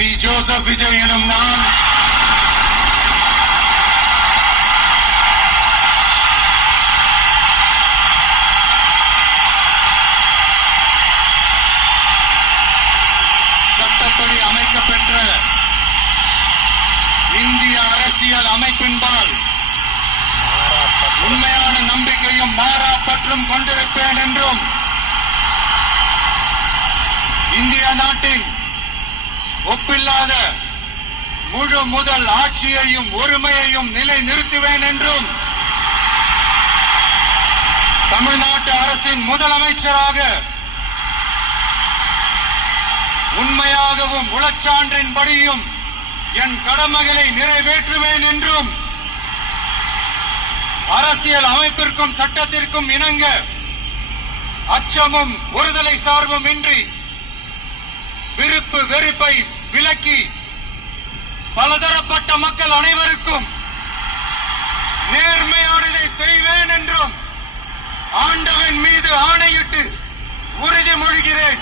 C. Joseph Vijay எனும் நான் சட்டப்படி அமைக்கப்பெற்ற இந்திய அரசியல் அமைப்பின்பால் உண்மையான நம்பிக்கையும் மாறா பற்றும் கொண்டிருப்பேன் என்றும் இந்திய நாட்டின் ஒப்பில்லாத முழு முதல் ஆட்சியையும் ஒருமையையும் நிலைநிறுத்துவேன் என்றும் தமிழ்நாட்டு அரசின் முதலமைச்சராக உண்மையாகவும் உளச்சான்றின்படியும் என் கடமைகளை நிறைவேற்றுவேன் என்றும் அரசியல் அமைப்பிற்கும் சட்டத்திற்கும் இணங்க அச்சமும் ஒருதலை சார்பும் இன்றி விருப்பு வெறுப்பை விலக்கி பலதரப்பட்ட மக்கள் அனைவருக்கும் நேர்மையானதை செய்வேன் என்றும் ஆண்டவன் மீது ஆணையிட்டு உறுதிமொழிகிறேன்.